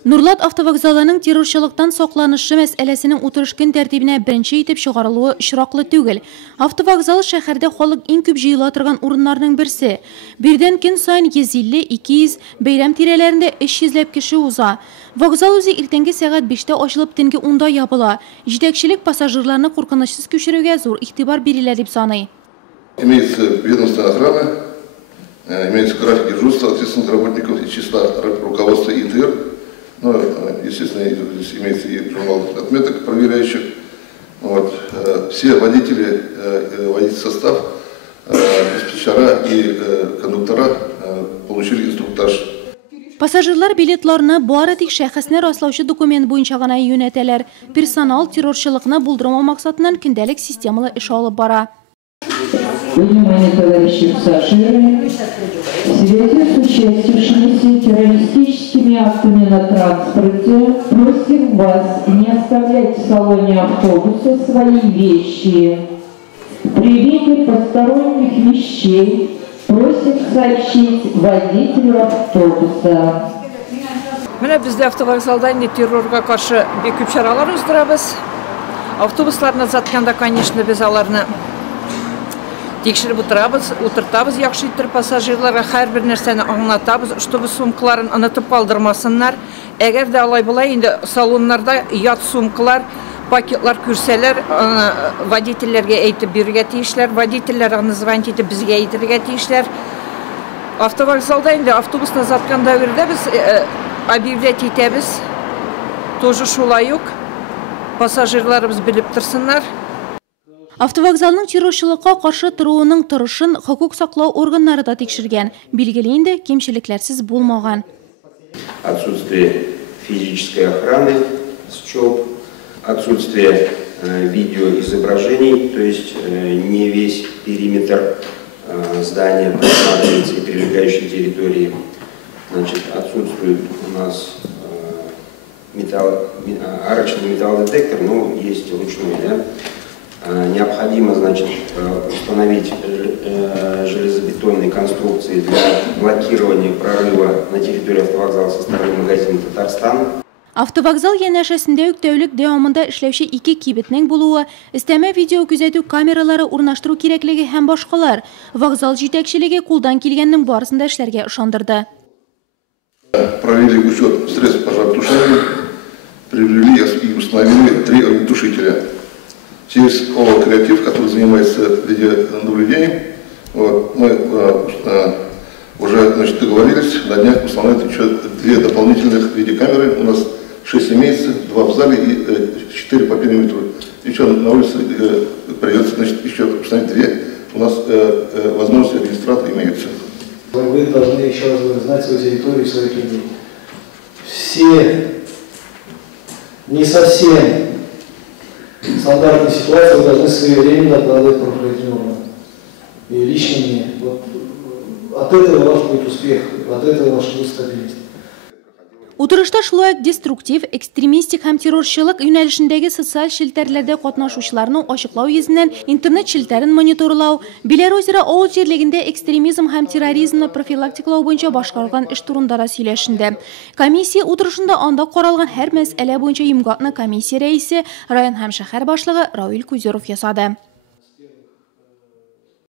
Нурлат автовокзалының террорчылыктан сокланышы мәсьәләсенең утырыш көн тәртибенә беренче итеп чыгарылуы очраклы түгел. Автовокзал шәһәрдә халык иң күп җыела торган урыннарның берсе. Бердән көн сайын 150-200, бәйрәм тирәләрендә 300ләп кеше уза. Вокзал үзе иртәнге сәгать 5-тә ачылып, төнге 10-да ябыла. Җитәкчелек пассажирларны куркынычсыз күчерүгә зур игътибар бирелә дип саный. Имеется ведомственная охрана, имеется график дежурства ответственных работников из числа руководства ИТР. Ну, естественно, здесь имеется и журнал отметок проверяющих. Вот. Все водители, водительский состав, диспетчера и кондуктора получили инструктаж. Пассажирлар билетларны бары тик шәхесне раслаучы документ буенча гына юнәтәләр. Персонал террорчылыкны булдырмау максатыннан көндәлек системалы эш алып бара. Внимание, товарищи пассажиры, в связи с участившимися террористическими актами на транспорте, просим вас не оставлять в салоне автобуса свои вещи. При виде посторонних вещей просим сообщить водителю автобуса. Менә бездә автовокзалда инде террорга каршы бик күп чаралар уздырабыз. Автобусларны затканда, конечно, без аларны тикшереп утыртабыз, яхшы итеп пассажирларга һәрбер нәрсәне аңлатабыз, чтобы сумкаларын онытып калдырмасыннар. Әгәр дә алай булай, инде салоннарда ят сумкалар, пакетлар күрсәләр, водительләргә әйтеп бирергә тиешләр, водительләр аны звонить итеп безгә әйтергә тиешләр. Автовокзалда инде автобусны затканда дәврдә без объявлять итәбез. Тоже шулай ук пассажирларыбыз белеп торсыннар. Автовокзалның террорчылыкка каршы торуының торышын хокук саклау органнары да тикшергән. Билгеле инде кемчелекләрсез булмаган. Отсутствие физической охраны счёт, отсутствие видеоизображений, то есть не весь периметр здания просматривается и прилегающей территории. Значит, отсутствует у нас арочный металлодетектор, но есть ручной, да? Необходимо, значит, установить железобетонные конструкции для блокирования прорыва на территории автовокзала со стороны магазина «Татарстан». Автовокзал янәшәсендә үк тәүлек дәвамында эшләүче 2 кибетнең булуы, өстәмә видео күзәтү камералары урнаштыру кирәклеге һәм башкалар. Вокзал җитәкчелеге кулдан килгәннең барысын да эшләргә ышандырды. Провели учет средств пожаротушения, привели и установили 3 огнетушителя. Через ООО «Креатив», который занимается видеонаблюдением, вот, мы уже, значит, договорились на днях установить еще 2 дополнительных видеокамеры. У нас 6 имеется, 2 в зале и 4 по периметру. Еще на улице придется, значит, еще установить 2. У нас возможности администратора имеются. Вы должны еще раз знать свою территорию и своих людей. Все не совсем стандартные ситуации вы должны своевременно докладывать правоохранительным органам. И лично мне. Вот, от этого ваш будет успех, от этого ваша будет стабильность. Утырышта шулай деструктив, экстремистик һәм террорчылык юнәлешендәге социаль челтәрләрдә катнашучыларның ачыклау йөзеннән интернет челтәрен мониторлау, Белорусия авыл җирлегендә экстремизм һәм терроризмны профилактикалау буенча башкарылган эш турында да сөйләшенде. Комиссия утырышында анда каралган һәр мәсьәлә буенча йомгакны комиссия рәисе, район һәм шәһәр башлыгы Равил Кузеров ясады.